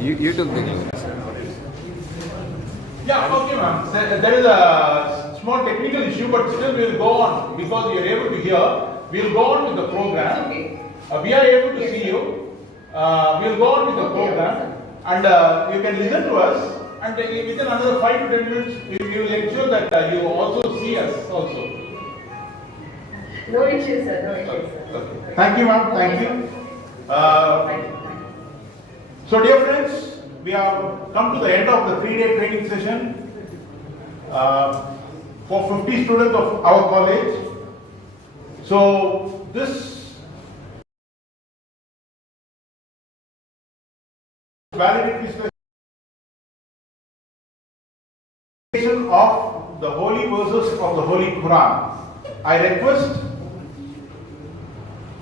You took the notes. Yeah, okay, ma'am. There is a small technical issue, but still we will go on because you are able to hear. We will go on with the program. We are able to see you. We will go on with the program, and you can listen to us. And within another 5 to 10 minutes, we will ensure that you also see us also. No issues, sir. No issues, sir. Okay. Thank you, ma'am. Thank you. So, dear friends, we have come to the end of the 3-day training session for 50 students of our college. So, this valedictory session of the holy verses of the Holy Quran, I request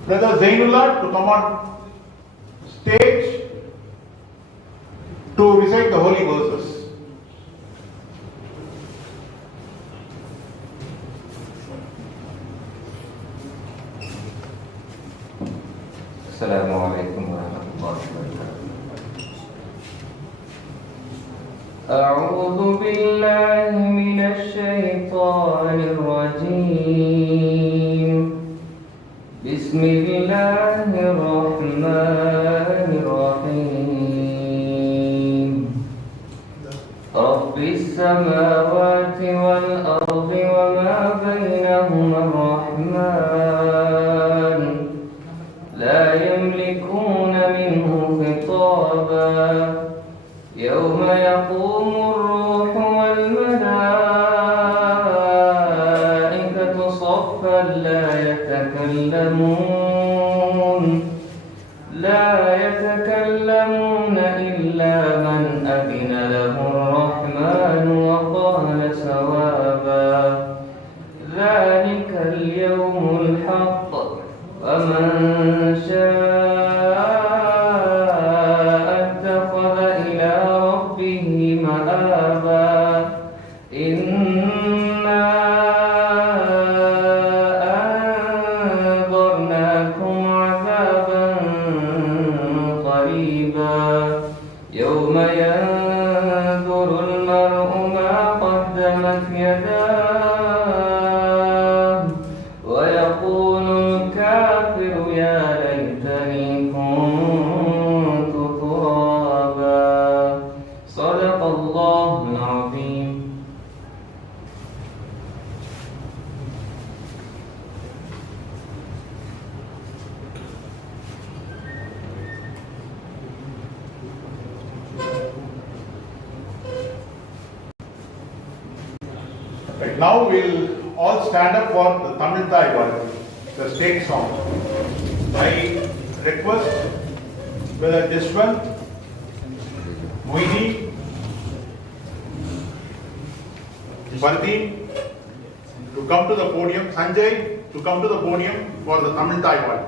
Brother Zainullah to come on stage to recite the holy verses. Assalamu alaikum warahmatullahi wabarakatuh. A'udhu billahi minash shaitanir rajim. Bismillahir rahmanir rahim. Rabbis samawati wal ardi wa ma bainahuma ar-rahman. لا يملكون منه خطابا يوم يقوم الروح والملائكة صفا لا يتكلمون إلا من أذن له الرحمن وقال صوابا ذلك اليوم الحق ومن شاء اتخذ إلى ربه مآبا إنا أنذرناكم عذابا قريبا يوم ينظر المرء ما قدمت يداه ويقول الكافر يا ليتني كنت ترابا صدق الله العظيم. Right, now we'll all stand up for the Tamil Thai, the state song. I request Brother Jishwant, Moini, Bardeen to come to the podium, Sanjay to come to the podium for the Tamil Thai voice.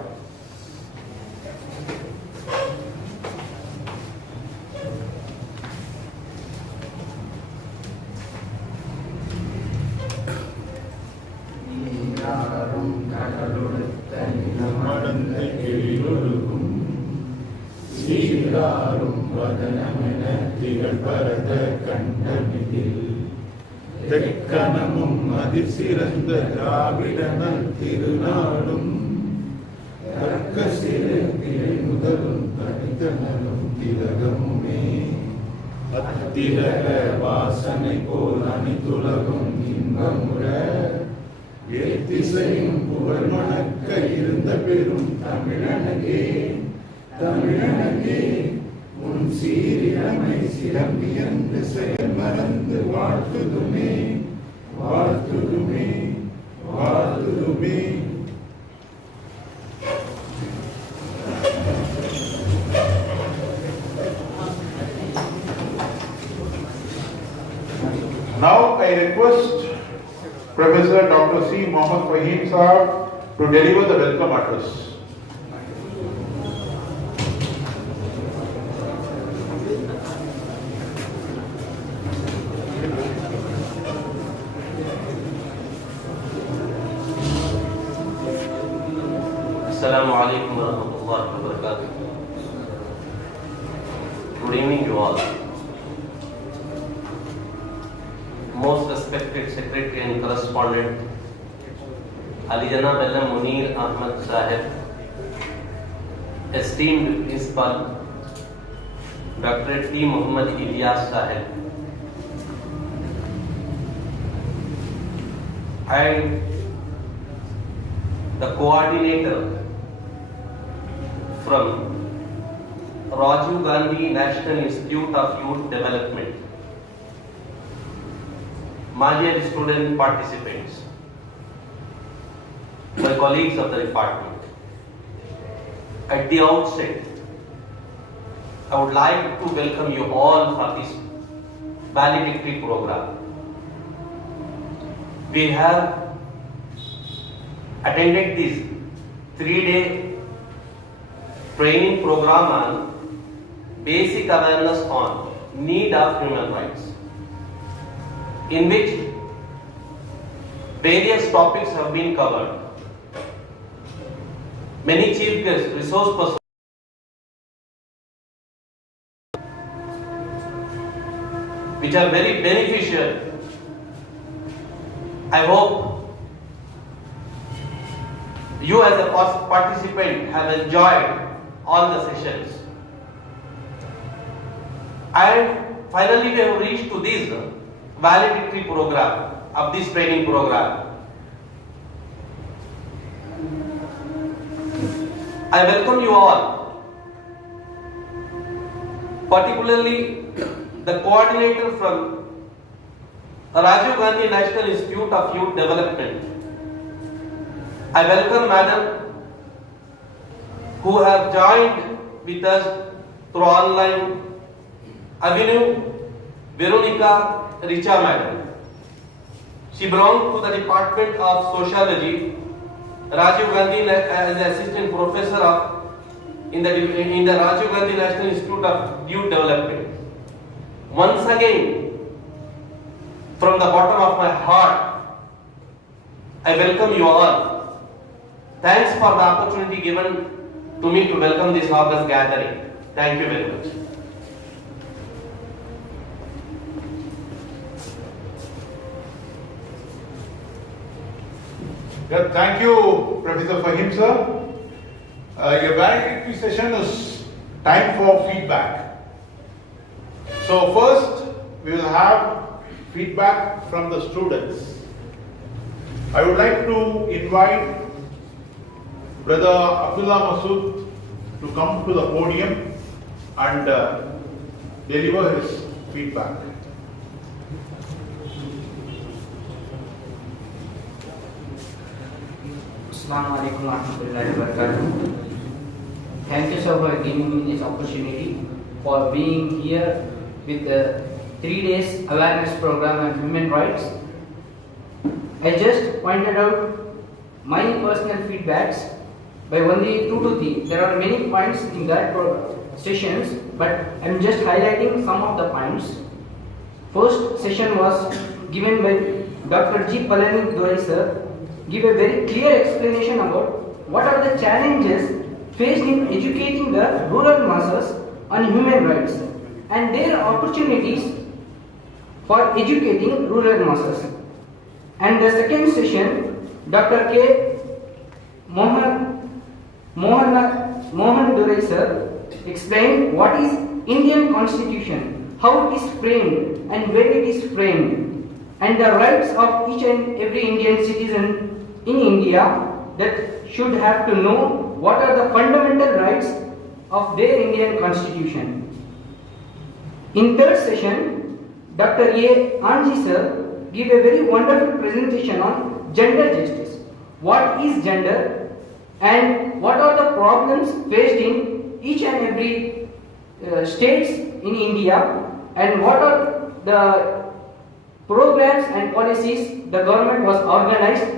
தெக்கணமும் அதிசிறந்த திராவிடனல் திருநாடும் தக்க சிறு திரை முதலும் தனித்தனலும் திலகமுமே அத்திலக வாசனை போல் அணித்துலகும் இன்பமுற ஏத்திசையும் புகழ் மணக்க இருந்த பெரும் தமிழனகே தமிழனகே உன் சீரிழமை சிறம்பியந்து செயல் மறந்து வாழ்த்துதுமே வாழ்த்துதுமே வாழ்த்துதுமே. Now I request Professor Dr. C. Mohammed Fahim Sahab to deliver the welcome address. Assalamu alaikum warahmatullahi wabarakatuh. evening you all. Most respected Secretary and Correspondent Ali Janab Bellam Munir Ahmad Sahib, esteemed Principal Dr. T. Muhammad Ilyas Sahib, and the coordinator from Rajiv Gandhi National Institute of Youth Development, my dear student participants, my colleagues of the department. At the outset, I would like to welcome you all for this valedictory program. We have attended this 3-day training program on basic awareness on need of human rights, in which various topics have been covered. Many chief guests, resource persons, which are very beneficial. I hope you as a participant have enjoyed all the sessions. And finally we have reached to this valedictory program of this training program. I welcome you all, particularly the coordinator from Rajiv Gandhi National Institute of Youth Development. I welcome Madam who have joined with us through online, Avenue Veronica Richa Madam. She belongs to the Department of Sociology, Rajiv Gandhi as the Assistant Professor in the Rajiv Gandhi National Institute of Youth Development. Once again, from the bottom of my heart, I welcome you all. Thanks for the opportunity given to me to welcome this August gathering. Thank you very much. Yeah, thank you, Professor Fahim sir. Your valedictory session is time for feedback. So first, we will have feedback from the students. I would like to invite Brother Abdullah Masood to come to the podium and deliver his feedback. Assalamu alaikum warahmatullahi wabarakatuh. Thank you sir for giving me this opportunity for being here with the 3 days awareness program on human rights. I just pointed out my personal feedbacks by only 2 to 3. There are many points in that sessions, but I am just highlighting some of the points. First session was given by Dr. G. Palani Doi sir. Give a very clear explanation about what are the challenges faced in educating the rural masses on human rights and their opportunities for educating rural masses. And the second session, Dr. K. Mohan Durai sir explained what is Indian Constitution, how it is framed and when it is framed, and the rights of each and every Indian citizen in India that should have to know what are the fundamental rights of their Indian Constitution. In third session, Dr. A. Anji sir gave a very wonderful presentation on gender justice. What is gender and what are the problems faced in each and every states in India, and what are the programs and policies the government was organized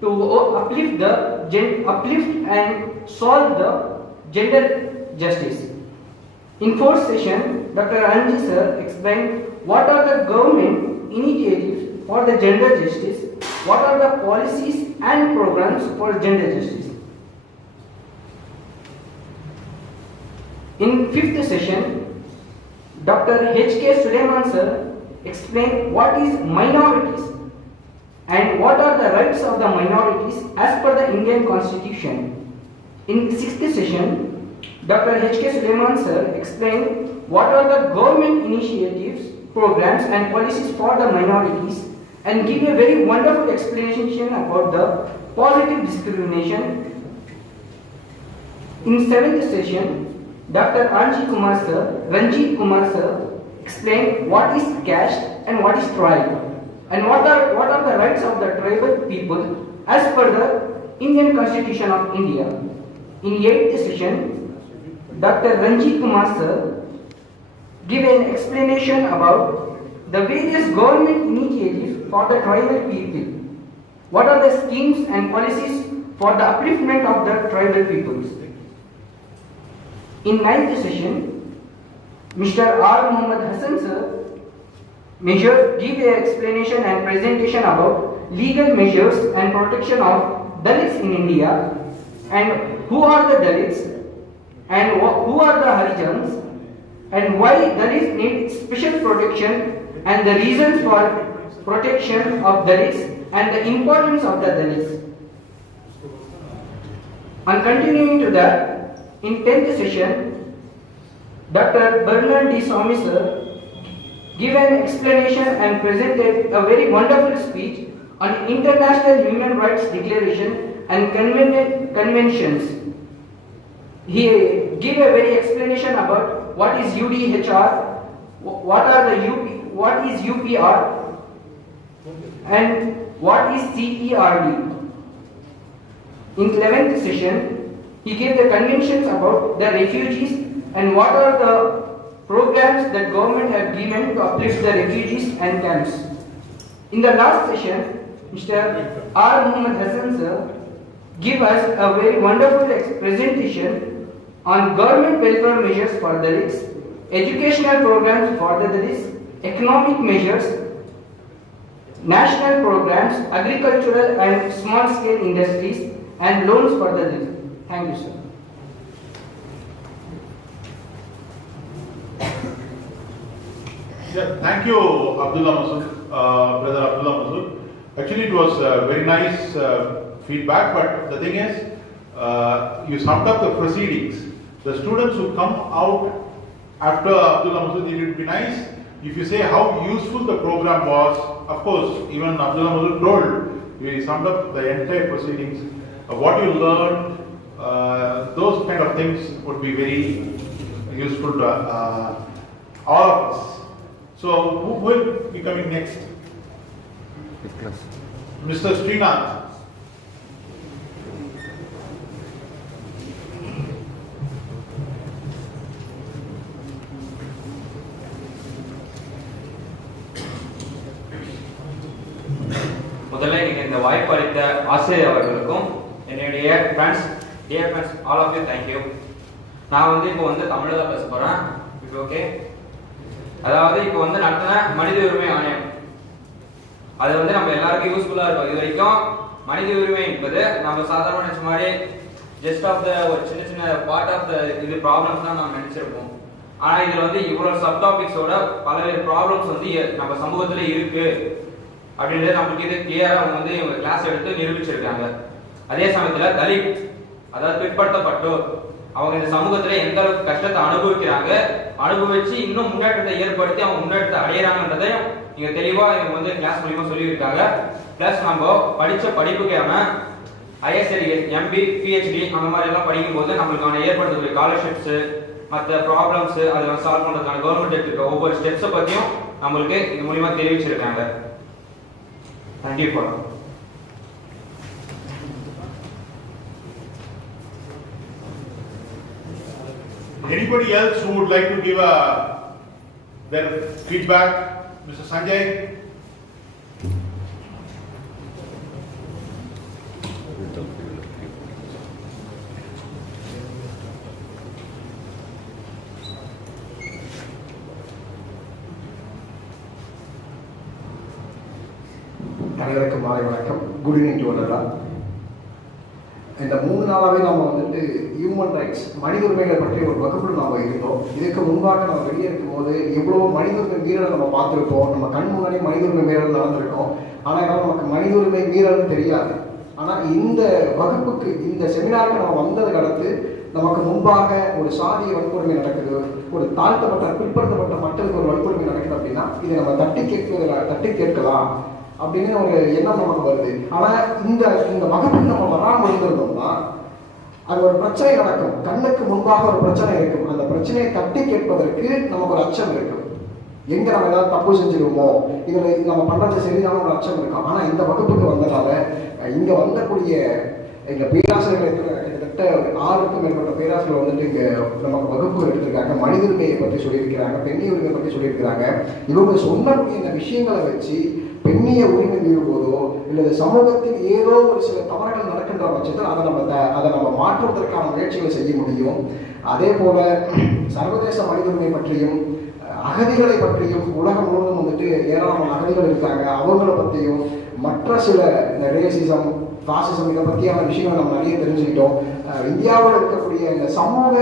to uplift and solve the gender justice. In fourth session, Dr. Anji sir explained what are the government initiatives for the gender justice, what are the policies and programs for gender justice. In fifth session, Dr. H.K. Suleiman sir explain what is minorities and what are the rights of the minorities as per the Indian Constitution. In 6th session, Dr. H.K. Suleiman sir explained what are the government initiatives, programs and policies for the minorities and give a very wonderful explanation about the positive discrimination. In 7th session, Dr. Ranjit Kumar sir explained what is caste and what is tribe and what are the rights of the tribal people as per the Indian Constitution of India. In 8th session, Dr. Ranjit Kumar sir gave an explanation about the various government initiatives for the tribal people. What are the schemes and policies for the upliftment of the tribal peoples? In 9th session, Mr. R. Muhammad Hassan sir give an explanation and presentation about legal measures and protection of Dalits in India and who are the Dalits and who are the Harijans and why Dalits need special protection and the reasons for protection of Dalits and the importance of the Dalits. And continuing to that, in 10th session, Dr. Bernard D. Swami sir gave an explanation and presented a very wonderful speech on International Human Rights Declaration and conventions. He gave a very explanation about what is UDHR, what is UPR, and what is CERD. In 11th session, he gave the conventions about the refugees and what are the programs that government have given to uplift the refugees and camps. In the last session, Mr. R. Muhammad Hassan sir gave us a very wonderful presentation on government welfare measures for Dalits, educational programs for the Dalits, economic measures, national programs, agricultural and small scale industries and loans for the Dalits. Thank you, sir. Yeah, thank you, Abdullah Masood, brother Abdullah Masood. Actually, it was very nice feedback, but the thing is, you summed up the proceedings. The students who come out after Abdullah Masood, it would be nice if you say how useful the program was. Of course, even Abdullah Masood told, we summed up the entire proceedings, what you learned, those kind of things would be very useful to all of us. So, who will be coming next? Mr. Srinath. முதல்ல எனக்கு இந்த வாய்ப்பு அளித்த ஆசிரியர் அவர்களுக்கும் என்னுடைய friends all of you thank you. நான் இப்போ தமிழில் தான் பேச போகிறேன். இப்போ ஓகே, அதாவது இப்போ நடத்தின மனித உரிமை ஆணையம் அது நம்ம எல்லாருக்கும் யூஸ்ஃபுல்லாக இருக்கும். இது வரைக்கும் மனித உரிமை என்பது நம்ம சாதாரண நினைச்ச மாதிரி ஜஸ்ட் ஆஃப் த ஒரு சின்ன சின்ன பார்ட் ஆஃப் த இது ப்ராப்ளம்ஸ் தான் நம்ம நினைச்சிருப்போம். ஆனால் இதில் இவ்வளோ சப் டாபிக்ஸோட பல்வேறு ப்ராப்ளம்ஸ் நம்ம சமூகத்தில் இருக்கு அப்படின்றது நம்மளுக்கு இது கிளியராக அவங்க இவங்க கிளாஸ் எடுத்து நிரூபிச்சிருக்காங்க. அதே சமயத்தில் தலித், அதாவது பிற்படுத்தப்பட்டோர், அவங்க இந்த சமூகத்தில் எந்த அளவுக்கு கஷ்டத்தை அனுபவிச்சு இன்னும் முன்னேற்றத்தை ஏற்படுத்தி அவங்க முன்னேற்றத்தை அடையிறாங்கன்றதையும் நீங்க தெளிவா இவங்க கிளாஸ் மூலியமா சொல்லியிருக்காங்க. பிளஸ் நம்ம படிச்ச படிப்புக்காம ஐஎஸ்எல், எம்பி, பிஹெச்டி அந்த மாதிரி எல்லாம் படிக்கும் போது நம்மளுக்கான ஏற்படுத்தக்கூடிய ஸ்காலர்ஷிப்ஸ், மற்ற ப்ராப்ளம்ஸ் அதெல்லாம் சால்வ் பண்றதுக்கான கவர்மெண்ட் எடுத்துக்கிற ஒவ்வொரு ஸ்டெப்ஸை பத்தியும் நம்மளுக்கு இது மூலியமா தெரிவிச்சிருக்காங்க. Thank you for. Anybody else who would like to give their feedback? Mr. Sanjay? அனைவருக்கும் மாலை வணக்கம். Good evening to all. இந்த 3 நாளாவே நம்ம ஹியூமன் ரைட்ஸ், மனித உரிமைகள் பற்றி ஒரு வகுப்பில் நாம் இருந்தோம். இதுக்கு முன்பாக நம்ம வெளியே இருக்கும்போது எவ்வளோ மனித உரிமை மீறலை நம்ம பார்த்துருப்போம். நம்ம கண் முன்னாடி மனித உரிமை மீறல் நடந்திருக்கோம். ஆனால் நமக்கு மனித உரிமை மீறல் தெரியாது. ஆனால் இந்த வகுப்புக்கு, இந்த செமினாருக்கு நம்ம வந்ததுக்கு அடுத்து நமக்கு முன்பாக ஒரு சாதிய வன்கொடுமை நடக்குது, ஒரு தாழ்த்தப்பட்ட பிற்படுத்தப்பட்ட மக்களுக்கு ஒரு வன்கொடுமை நடக்குது அப்படின்னா இதை நம்ம தட்டி கேட்கலாம் அப்படின்னு ஒரு எண்ணம் நமக்கு வருது. ஆனால் இந்த வகுப்புக்கு நம்ம வராமல் இருந்திருந்தோம்னா அது ஒரு பிரச்சனை நடக்கும். கண்ணுக்கு முன்பாக ஒரு பிரச்சனை இருக்கும். அந்த பிரச்சனையை தட்டி கேட்பதற்கு நமக்கு ஒரு அச்சம் இருக்கும். எங்க நம்ம ஏதாவது தப்பு செஞ்சிருவோமோ, இதுல நம்ம பண்றது சரியான ஒரு அச்சம் இருக்கும். ஆனா இந்த வகுப்புக்கு வந்ததால இங்க வந்தக்கூடிய எங்க பேராசிரியர்கள் கிட்டத்தட்ட 6க்கும் மேற்பட்ட பேராசிரியர்கள் வந்துட்டு இங்க நமக்கு வகுப்பு எடுத்திருக்காங்க. மனித உரிமையை பற்றி சொல்லியிருக்கிறாங்க, பெண்ணிய உரிமையை பற்றி சொல்லியிருக்கிறாங்க. இவங்க சொன்னக்கூடிய இந்த விஷயங்களை வச்சு பெண்ணிய உரிமை மீறும்போதோ இல்லது சமூகத்தில் ஏதோ ஒரு சில தவறுகள் நடக்கின்ற பட்சத்தில் அதை நம்ம மாற்றுவதற்கான முயற்சிகளை செய்ய முடியும். அதே போல சர்வதேச மனித உரிமை பற்றியும் அகதிகளை பற்றியும், உலகம் முழுவதும் வந்துட்டு ஏராளமான அகதிகள் இருக்காங்க, அவங்கள பற்றியும் மற்ற சில இந்த ரேசிசம், பாசிசம் இதை பற்றியான விஷயங்களை நம்ம நிறைய தெரிஞ்சுக்கிட்டோம். இந்தியாவில் இருக்கக்கூடிய இந்த சமூக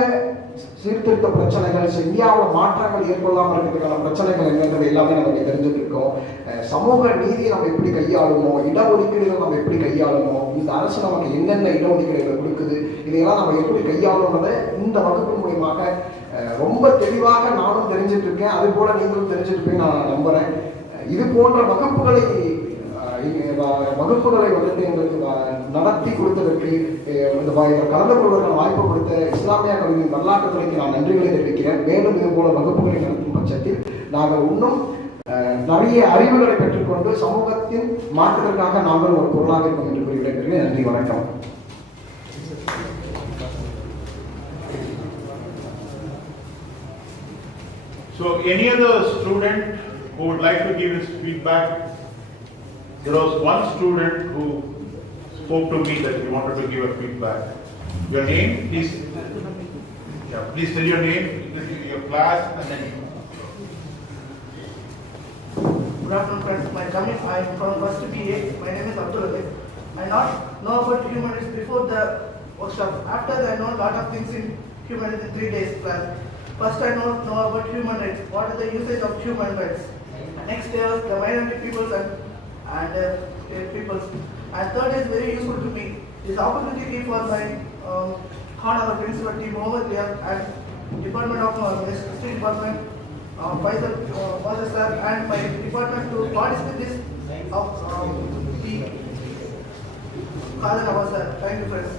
சீர்திருத்த பிரச்சனைகள், இந்தியாவில் மாற்றங்கள் ஏற்படாமல் இருக்கிறதுக்கான பிரச்சனைகள் என்னன்றது எல்லாமே நம்ம தெரிஞ்சுட்டு இருக்கோம். சமூக நீதியை நம்ம எப்படி கையாளணும், இடஒதுக்கீடுகளை நம்ம எப்படி கையாளணும், இந்த அரசு நமக்கு என்னென்ன இடஒதுக்கீடுகளை கொடுக்குது, இதையெல்லாம் நம்ம எப்படி கையாளணுன்றதை இந்த வகுப்பு மூலியமாக ரொம்ப தெளிவாக நானும் தெரிஞ்சுட்டு இருக்கேன். அது போல நீங்களும் தெரிஞ்சுட்டு நான் நம்புறேன். இது போன்ற வகுப்புகளை வந்துட்டு எங்களுக்கு நடத்தி கொடுத்ததற்கு, கலந்து கொள்வதற்கான வாய்ப்பு கொடுத்த இஸ்லாமிய கல்வியின் வரலாற்றுத்துறைக்கு நான் நன்றிகளை தெரிவிக்கிறேன். மேலும் இது போல வகுப்புகளை நடத்தும் பட்சத்தில் நாங்கள் இன்னும் நிறைய அறிவுகளை பெற்றுக்கொண்டு சமூகத்தின் மாற்றத்திற்காக நாங்கள் ஒரு பொருளாக இருக்கும் என்று கூறுகிறேன். நன்றி, வணக்கம். So any other student who would like to give his feedback? There was one student who spoke to me that he wanted to give a feedback. Your name, please. Yeah, please tell your name, your class, and then. Good afternoon, friends. I am from first BA. My name is Abdul Latif. I not know about human rights before the workshop. After that, I know a lot of things in human rights in 3 days class. First, I know about human rights. What is the usage of human rights? Next, there was the minority peoples and peoples. And third is very useful to me. This opportunity for my honorable principal team over there and Department of History Department, Faisal sir, and my department to participate this of the Khadan Abbas sir. Thank you, friends.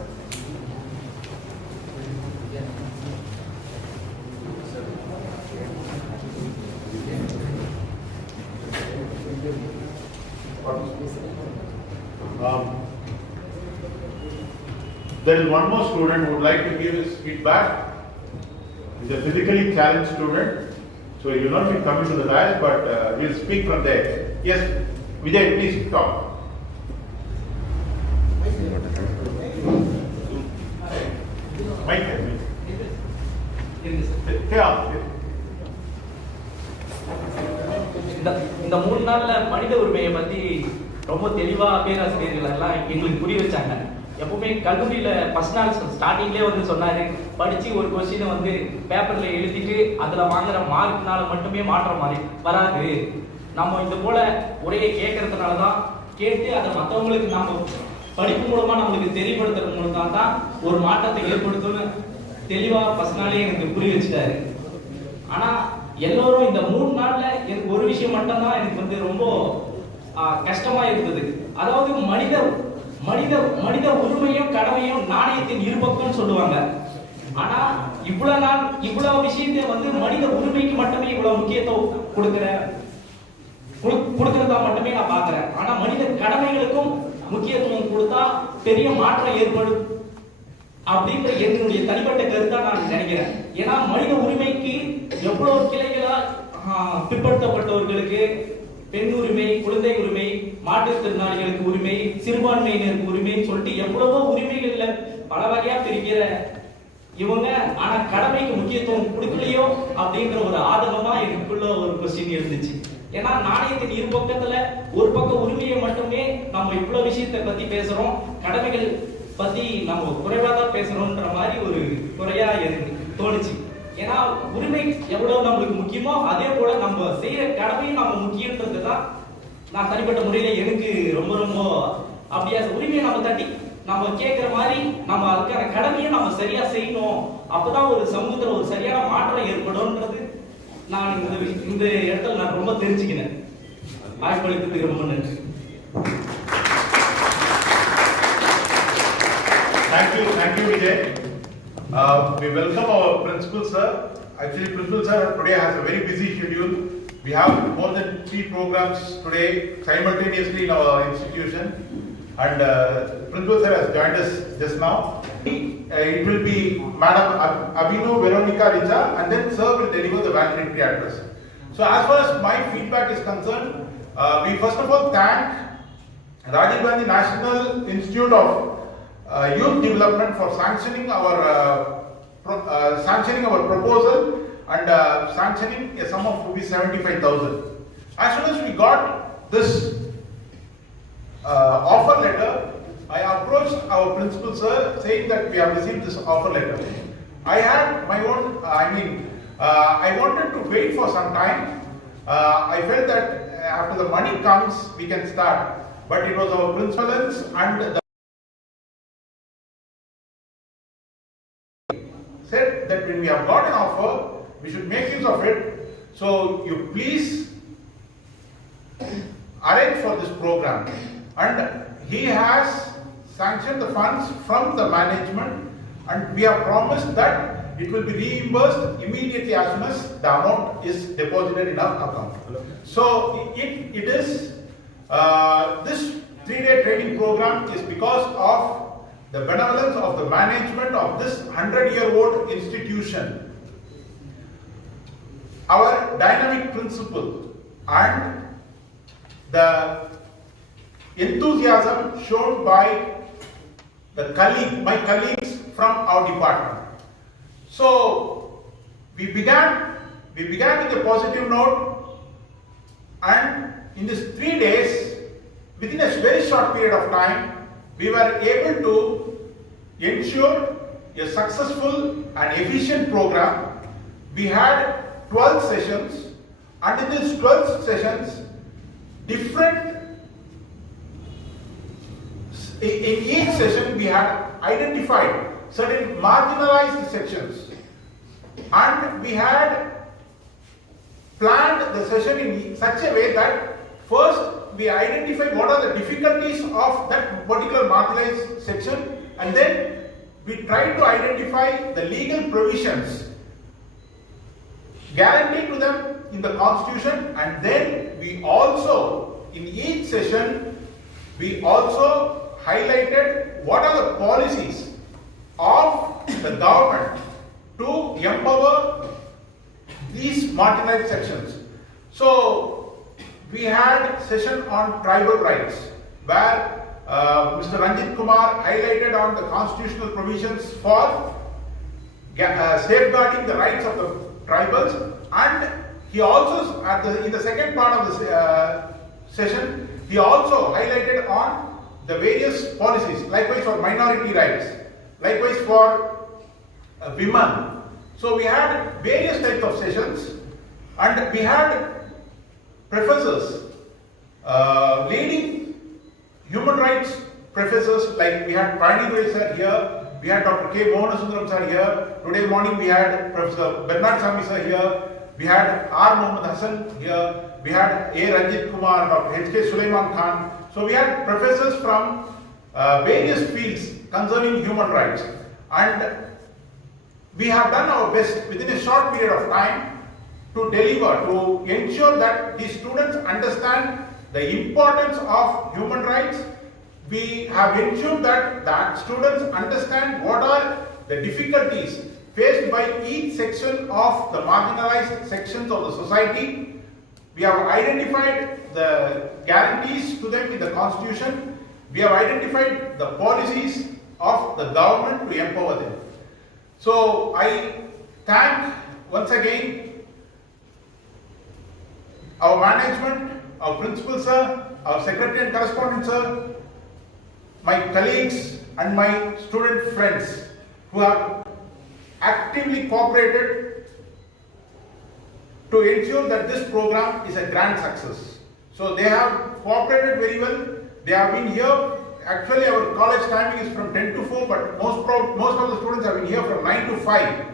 There is one more student who would like to give his feedback. He's a physically challenged student, so he will not be coming to the dais, but he'll speak from there. Yes, Vijay, please talk. Mike. இந்த 3 நாள்ல மனித உரிமையை பத்தி ரொம்ப தெளிவா பேராசிரியர்கள் எல்லாம் எங்களுக்கு புரிய வச்சாங்க. எப்பவுமே கல்லூரியில ஃபர்ஸ்ட் நாள் ஸ்டார்டிங்லேயே வந்து சொன்னாரு, படிச்சு ஒரு கொஸ்டினை வந்து பேப்பர்ல எழுதிட்டு அதுல வாங்குற மார்க்னால மட்டுமே மாற்றம் வராது. நம்ம இந்த போல உரையை கேட்கறதுனாலதான், கேட்டு அதை மற்றவங்களுக்கு நம்ம படிப்பு மூலமா நம்மளுக்கு தெளிவுபடுத்துறது மூலம் தான் ஒரு மாற்றத்தை ஏற்படுத்தும்னு தெளிவா ஃபர்ஸ்ட் நாளே எனக்கு புரிய வச்சுட்டாரு. ஆனா எல்லோரும் இந்த 3 நாள்ல எனக்கு ஒரு விஷயம் மட்டும்தான் எனக்கு வந்து ரொம்ப கஷ்டமா இருந்தது. அதாவது மனித உரிமையும் கடமையும் நாணயத்தின் இருபக்கம் சொல்லுவாங்க. ஆனா இவ்வளவு விஷயத்தை வந்து மனித உரிமைக்கு மட்டுமே இவ்வளவு முக்கியத்துவம் கொடுக்கறதா மட்டுமே நான் பாக்குறேன். ஆனா மனித கடமைகளுக்கும் முக்கியத்துவம் கொடுத்தா பெரிய மாற்றம் ஏற்படும் அப்படின்ற என்னுடைய தனிப்பட்ட கருத்தா நான் நினைக்கிறேன். ஏன்னா மனித உரிமைக்கு எவ்வளவு கிளைகளா பிற்படுத்தப்பட்டவர்களுக்கு பெண் உரிமை, குழந்தை உரிமை, மாற்றுத்திறனாளிகளுக்கு உரிமை, சிறுபான்மையினருக்கு உரிமை சொல்லிட்டு எவ்வளவோ உரிமைகள்ல பல வகையா பிரிக்கிற இவங்க, ஆனா கடமைக்கு முக்கியத்துவம் கொடுக்கலையோ அப்படின்ற ஒரு ஆதங்கமா எனக்குள்ள ஒரு கொஸ்டின் இருந்துச்சு. ஏன்னா நாணயத்தின் இரு பக்கத்துல ஒரு பக்கம் உரிமையை மட்டுமே நம்ம இவ்வளவு விஷயத்தை பத்தி பேசுறோம், கடமைகள் பத்தி நம்ம குறைவா தான் பேசணும்ன்ற மாதிரி ஒரு குறையா எனக்கு தோணுச்சு. ஏன்னா உரிமை எவ்வளவு நம்மளுக்கு முக்கியமோ அதே போல நம்ம செய்யற கடமையும் நம்ம முக்கியன்றது தான் நான் தனிப்பட்ட முறையில எனக்கு ரொம்ப ரொம்ப அப்படியா உரிமையை நம்ம தட்டி நம்ம கேட்கிற மாதிரி நம்ம அதுக்கான கடமையை நம்ம சரியா செய்யணும். அப்பதான் ஒரு சமூகத்துல ஒரு சரியான மாற்றம் ஏற்படும்ன்றது நான் இந்த இடத்துல நான் ரொம்ப தெரிஞ்சுக்கினேன். வாய்ப்பளித்ததுக்கு ரொம்ப நன்றி. Thank you, Vijay. We welcome our principal sir. Actually, principal sir today has a very busy schedule. We have more than 3 programs today simultaneously in our institution, and principal sir has joined us just now. It will be Madam Abhinu Veronica Richa, and then sir will deliver the valedictory address. So as far as my feedback is concerned, we first of all thank Rajiv Gandhi National Institute of Youth Development for sanctioning our proposal and sanctioning a sum of ₹75,000. As soon as we got this offer letter, I approached our principal sir saying that we have received this offer letter. I had my own, I wanted to wait for some time. I felt that after the money comes, we can start. But it was our principals and the said that when we have got an offer, we should make use of it. So you please arrange for this program. And he has sanctioned the funds from the management, and we have promised that it will be reimbursed immediately as soon as the amount is deposited in our account. So it is this 3-day training program is because of the benevolence of the management of this 100-year-old institution. Our dynamic principle and the enthusiasm shown by my colleagues from our department. So we began with a positive note, and in these 3 days, within a very short period of time, we were able to ensure a successful and efficient program. We had 12 sessions, and in these 12 sessions, in each session we had identified certain marginalized sections, and we had planned the session in such a way that first we identify what are the difficulties of that particular marginalized section, and then we try to identify the legal provisions guaranteed to them in the constitution, and then we also, in each session, we also highlighted what are the policies of the government to empower these marginalized sections. So we had session on tribal rights, where Mr. Ranjit Kumar highlighted on the constitutional provisions for safeguarding the rights of the tribals, and he also, in the second part of the session, he also highlighted on the various policies, likewise for minority rights, likewise for women. So we had various types of sessions, and we had professors, leading human rights professors, like we had Valedictory sir here, we had Dr. K. Mohansundaram sir here, today morning we had Professor Bernard Sami sir here, we had R. Mohammed Hassan here, we had A. Ranjit Kumar, Dr. H. K. Sulaiman Khan. So we had professors from various fields concerning human rights, and we have done our best within a short period of time to deliver, to ensure that these students understand the importance of human rights. We have ensured that students understand what are the difficulties faced by each section of the marginalized sections of the society. We have identified the guarantees to them in the constitution. We have identified the policies of the government to empower them. So I thank once again our management, our principal sir, our secretary and correspondent sir, my colleagues, and my student friends who have actively cooperated to ensure that this program is a grand success. So they have cooperated very well. They have been here. Actually, our college timing is from 10 to 4, but most of the students have been here from 9 to 5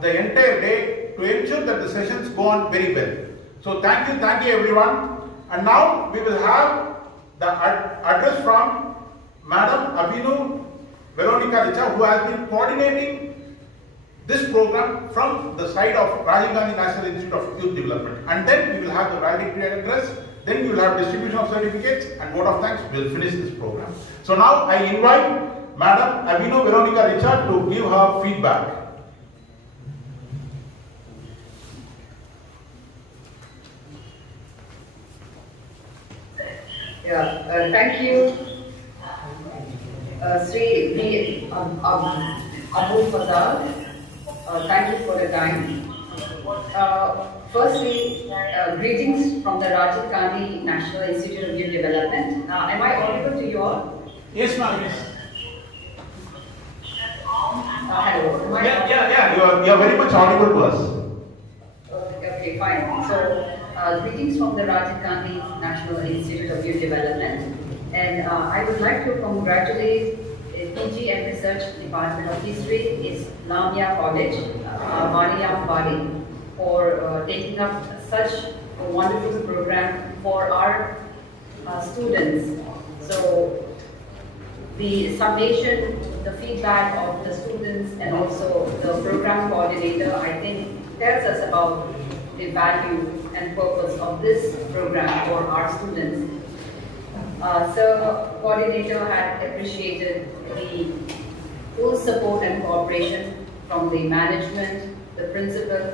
the entire day to ensure that the sessions go on very well. So thank you everyone. And now we will have the address from Madam Abhinu Veronica Richa, who has been coordinating this program from the side of Rajiv Gandhi National Institute of Youth Development. And then we will have the valedictory address, then we will have distribution of certificates and vote of thanks. We will finish this program. So now I invite Madam Abhinu Veronica Richa to give her feedback. Yeah, thank you, Sri V. Abul Fazal. Thank you for the time. Firstly, greetings from the Rajiv Gandhi National Institute of Youth Development. Am I audible to you all? Yes, ma'am. Yes. Hello. Yeah. You are very much audible to us. Okay, fine. So, greetings from the Rajiv Gandhi National Institute of Youth Development. And I would like to congratulate PG and Research Department of History, Islamia College, Mariam Bari, for taking up such a wonderful program for our students. So the summation, the feedback of the students and also the program coordinator, I think tells us about the value and purpose of this program for our students. Sir, coordinator had appreciated the full support and cooperation from the management, the principal.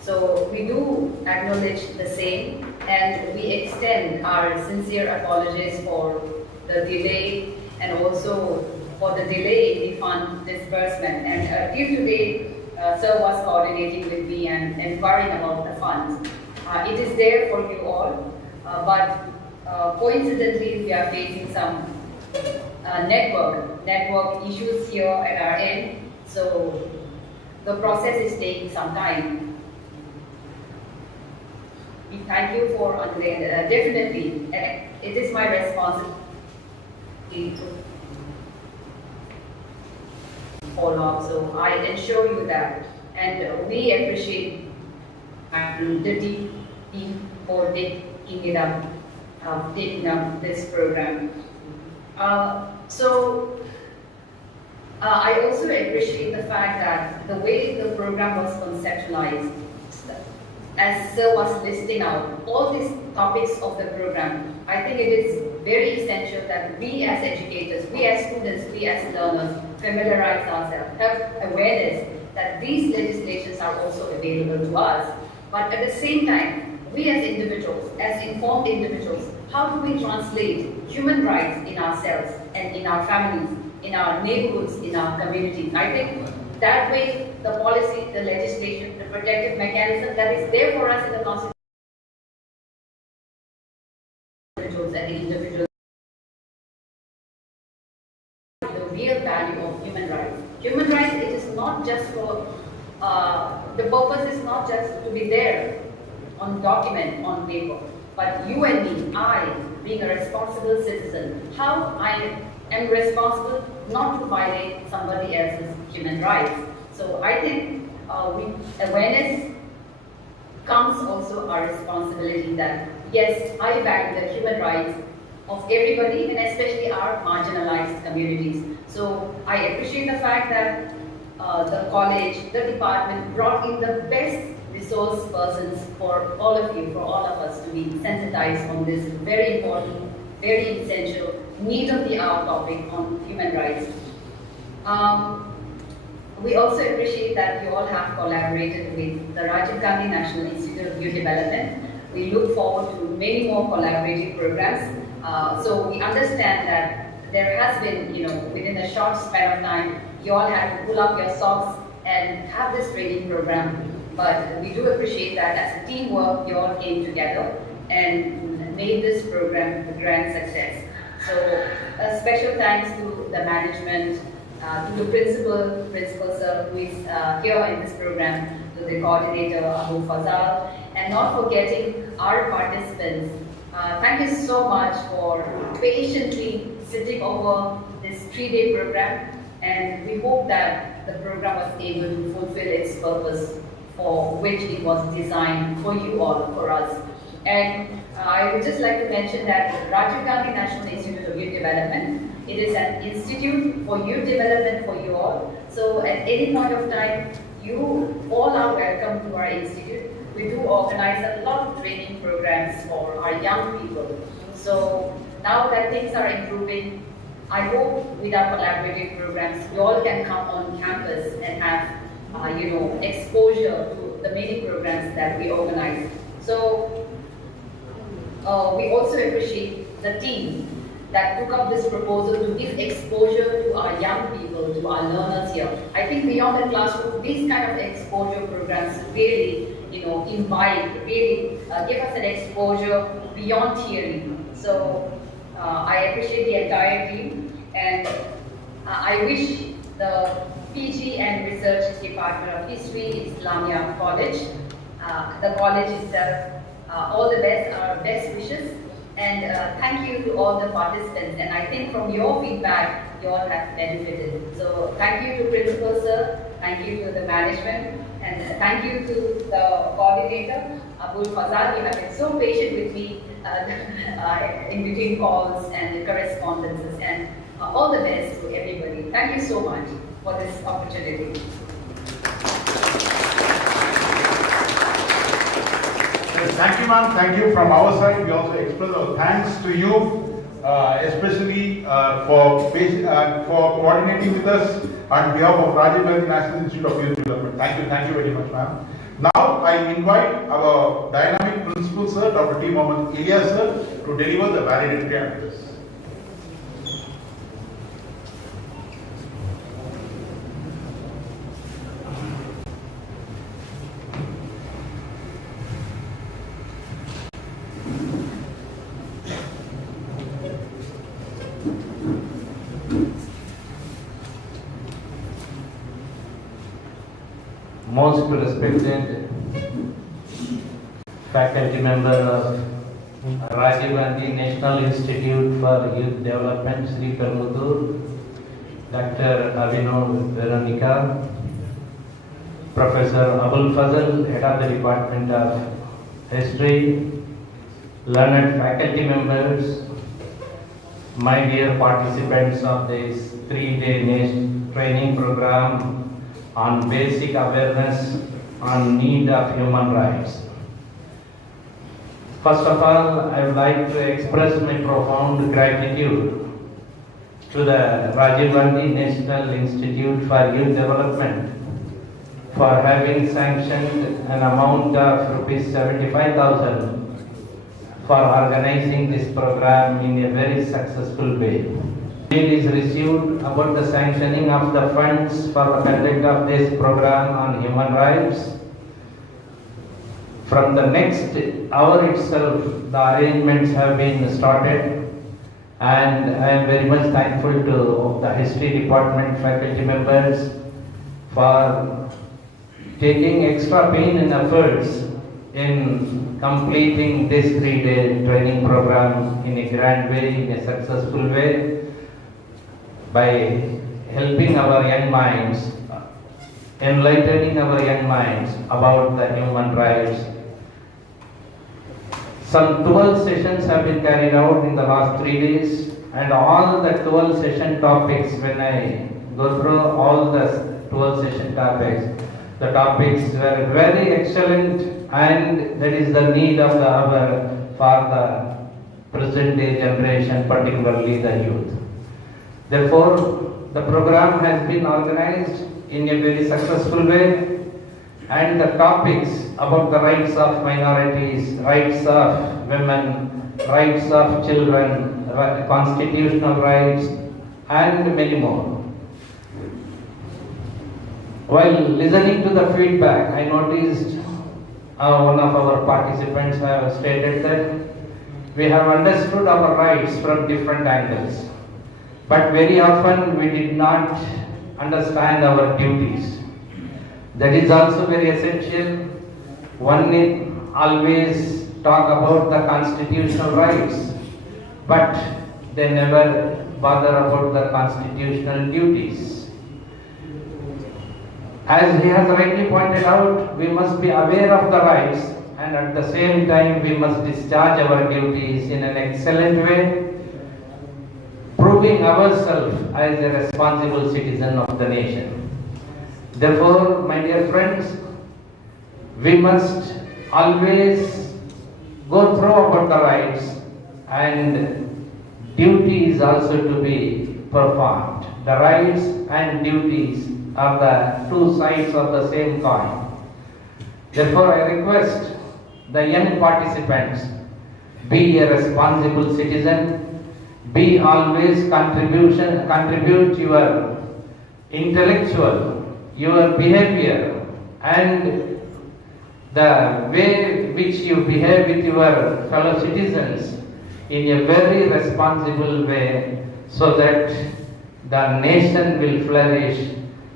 So we do acknowledge the same and we extend our sincere apologies for the delay and also for the delay in the fund disbursement. And till today, Sir was coordinating with me and inquiring about the funds. It is there for you all, but coincidentally, we are facing some network issues here at our end, so the process is taking some time. We thank you for definitely, it is my responsibility to follow up, so I ensure you that, and we appreciate the team for taking up this program. I also appreciate the fact that the way the program was conceptualized, as Sir was listing out all these topics of the program, I think it is very essential that we as educators, we as students, we as learners familiarize ourselves, have awareness that these legislations are also available to us. But at the same time, we as individuals, as informed individuals, how do we translate human rights in ourselves and in our families, in our neighborhoods, in our communities? I think that way the policy, the legislation, the protective mechanism that is there for us in the Constitution and individuals, the real value of human rights. Human rights, it is not just for, the purpose is not just to be there on document, on paper, but you and me, I, being a responsible citizen, how I am responsible not to violate somebody else's human rights. So I think awareness comes also our responsibility that, yes, I value the human rights of everybody and especially our marginalized communities. So I appreciate the fact that the college, the department brought in the best resource persons for all of you, for all of us to be sensitized on this very important, very essential, need of the hour topic on human rights. We also appreciate that you all have collaborated with the Rajiv Gandhi National Institute of Youth Development. We look forward to many more collaborative programs. So we understand that there has been, within a short span of time, you all had to pull up your socks and have this training program. But we do appreciate that as a teamwork, you all came together and made this program a grand success. So a special thanks to the management, to the principal sir who is here in this program, to the coordinator Abu Fazal, and not forgetting our participants. Thank you so much for patiently sitting over this 3-day program, and we hope that the program was able to fulfill its purpose for which it was designed for you all, for us. And I would just like to mention that Rajiv Gandhi National Institute of Youth Development, it is an institute for youth development for you all. So at any point of time, you all are welcome to our institute. We do organize a lot of training programs for our young people. So now that things are improving, I hope with our collaborative programs, you all can come on campus and have exposure to the many programs that we organize. So we also appreciate the team that took up this proposal to give exposure to our young people, to our learners here. I think beyond the classroom, these kind of exposure programs really, invite, really give us an exposure beyond theory. So I appreciate the entire team, and I wish the PG and Research Department of History, Islamia College, the college itself, all the best, our best wishes, and thank you to all the participants. And I think from your feedback, you all have benefited. So thank you to Principal Sir, thank you to the management, and thank you to the coordinator, Abul Fazal. You have been so patient with me in between calls and correspondences, and all the best to everybody. Thank you so much for this opportunity. Thank you, ma'am. Thank you. From our side, we also express our thanks to you, especially for coordinating with us on behalf of Rajiv Gandhi National Institute of Youth Development. Thank you very much, ma'am. Now, I invite our dynamic principal, sir, Dr. T. Mohammed Ilyas, sir, to deliver the valedictory address. Most respected faculty member of Rajiv Gandhi National Institute for Youth Development, Sri Permutur, Dr. Abhinav Veronica, Professor Abul Fazal, Head of the Department of History, learned faculty members, my dear participants of this 3-day training program on basic awareness on need of human rights. First of all, I would like to express my profound gratitude to the Rajiv Gandhi National Institute for Youth Development for having sanctioned an amount of Rs 75,000 for organizing this program in a very successful way. It is received about the sanctioning of the funds for the conduct of this program on human rights. From the next hour itself, the arrangements have been started, and I am very much thankful to the History Department faculty members for taking extra pain and efforts in completing this 3-day training program in a grand way, in a successful way, by helping our young minds, enlightening our young minds about the human rights. Some 12 sessions have been carried out in the last 3 days, and all the 12 session topics, when I go through all the 12 session topics, the topics were very excellent, and that is the need of the hour for the present day generation, particularly the youth. Therefore, the program has been organized in a very successful way, and the topics about the rights of minorities, rights of women, rights of children, constitutional rights, and many more. While listening to the feedback, I noticed one of our participants have stated that we have understood our rights from different angles. But very often we did not understand our duties. That is also very essential. One need always talk about the constitutional rights, but they never bother about the constitutional duties. As he has rightly pointed out, we must be aware of the rights, and at the same time we must discharge our duties in an excellent way, proving ourselves as a responsible citizen of the nation. Therefore, my dear friends, we must always go through about the rights, and duty is also to be performed. The rights and duties are the two sides of the same coin. Therefore, I request the young participants, be a responsible citizen, be always contribute your intellectual, your behavior, and the way which you behave with your fellow citizens in a very responsible way, so that the nation will flourish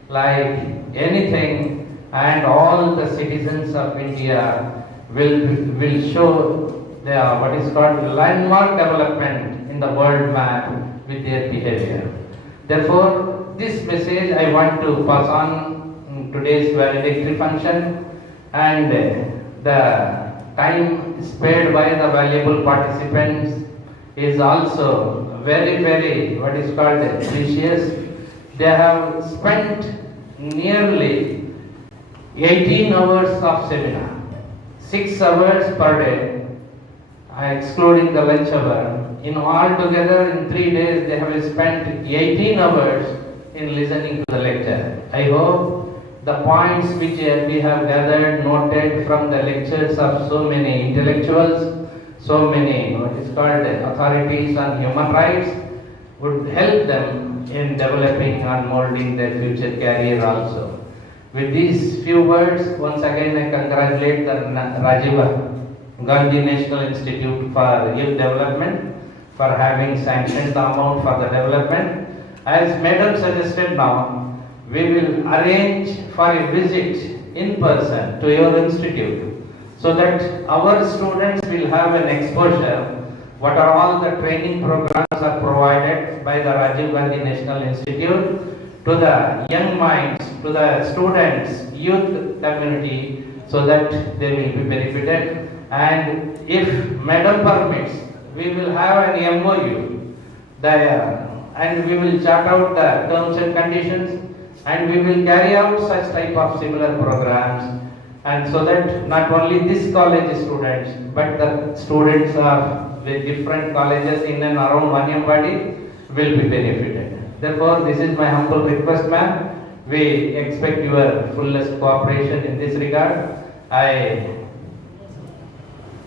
like anything, and all the citizens of India will show their what is called landmark development in the world map with their behavior. Therefore, this message I want to pass on in today's valedictory function, and the time spared by the valuable participants is also very what is called precious. They have spent nearly 18 hours of seminar, 6 hours per day, excluding the lunch hour. In all together in 3 days they have spent 18 hours in listening to the lecture. I hope the points which we have gathered, noted from the lectures of so many intellectuals, so many what is called authorities on human rights, would help them in developing and molding their future career also. With these few words, once again I congratulate the Rajiv Gandhi National Institute for Youth Development for having sanctioned the amount for the development. As Madam suggested now, we will arrange for a visit in person to your institute, so that our students will have an exposure what are all the training programs are provided by the Rajiv Gandhi National Institute to the young minds, to the students, youth community, so that they will be benefited. And if Madam permits, we will have an MOU there, and we will chart out the terms and conditions, and we will carry out such type of similar programs, and so that not only this college students, but the students of the different colleges in and around Manyambadi will be benefited. Therefore, this is my humble request, ma'am. We expect your fullest cooperation in this regard. I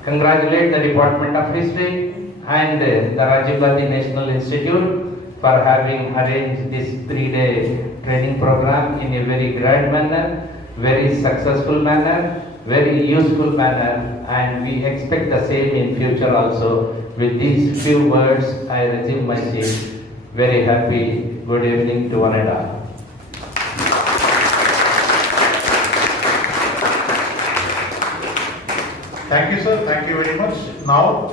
congratulate the Department of History and the Rajiv Gandhi National Institute for having arranged this 3-day training program in a very grand manner, very successful manner, very useful manner, and we expect the same in future also. With these few words, I resume my seat. Very happy. Good evening to one and all. Thank you, sir. Thank you very much. Now,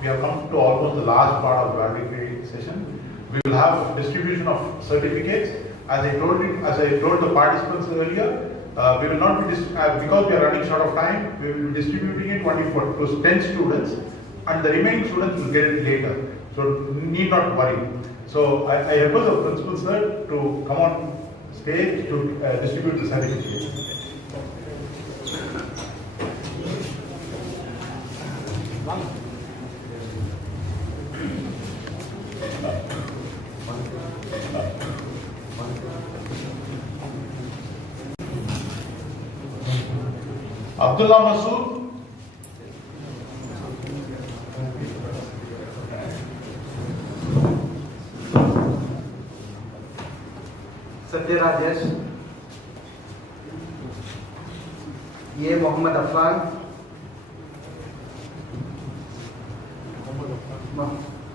we have come to almost the last part of the valedictory session. We will have distribution of certificates. As I told the participants earlier, we will not be because we are running short of time. We will be distributing it only for 10 students, and the remaining students will get it later. So need not worry. So I request the principal sir to come on stage to distribute the certificates. Abdullah Masood. Satya Rajesh. A. Muhammad Affan.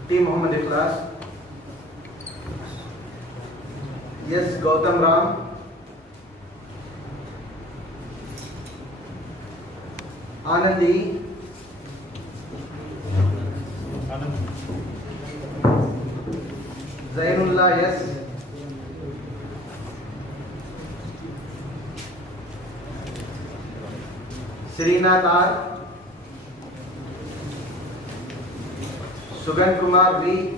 T. Muhammad Ikhlas. Yes, Gautam Ram. Anandi. Zainullah, yes. Srinath R. Sugan Kumar V.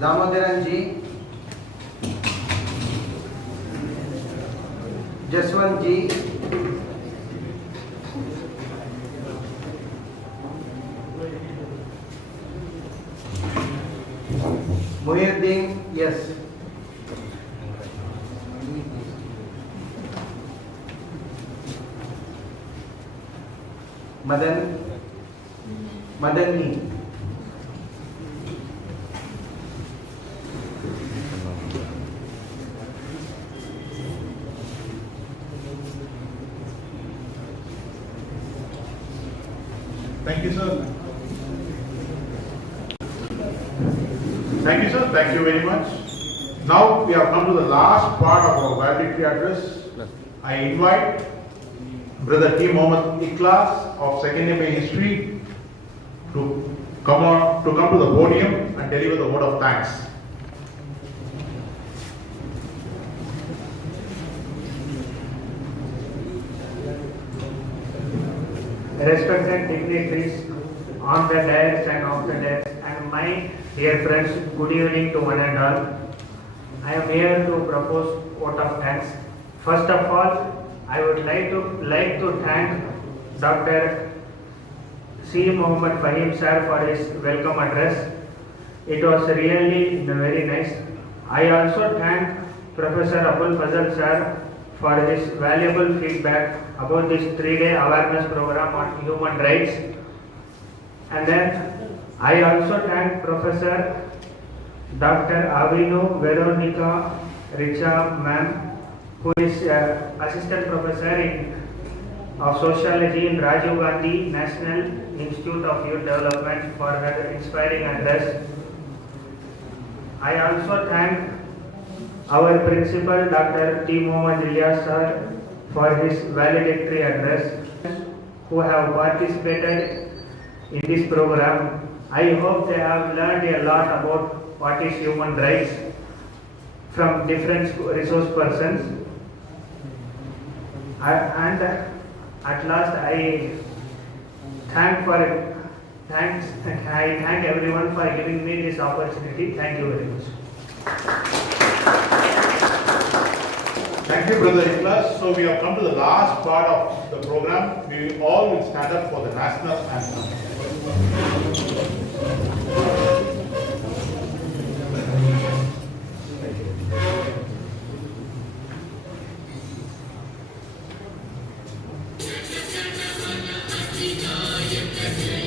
Damodaran G. Jaswant G. Muhyiddin, yes. Madani. Thank you, sir. Thank you, sir. Thank you very much. Now we have come to the last part of our valedictory address. I invite Brother T. Muhammad Ikhlas of Second MA History to come to the podium and deliver the word of thanks. Respected dignitaries on the dais and off the dais, and my dear friends, good evening to one and all. I am here to propose vote of thanks. First of all, I would like to thank Dr. C. Muhammad Fahim sir for his welcome address. It was really very nice. I also thank Professor Abul Fazal sir for his valuable feedback about this 3-day awareness program on human rights. And then I also thank Professor Dr. Avinu Veronica Richa ma'am, who is assistant professor of sociology in Rajiv Gandhi National Institute of Youth Development, for her inspiring address. I also thank our principal Dr. T. Muhammad Ilyas sir for his valedictory address, who have participated in this program. I hope they have learned a lot about what is human rights from different resource persons. And at last I thank everyone for giving me this opportunity. Thank you very much. Thank you, Brother Ikhlas. So we have come to the last part of the program. We all will stand up for the national anthem. Thank you.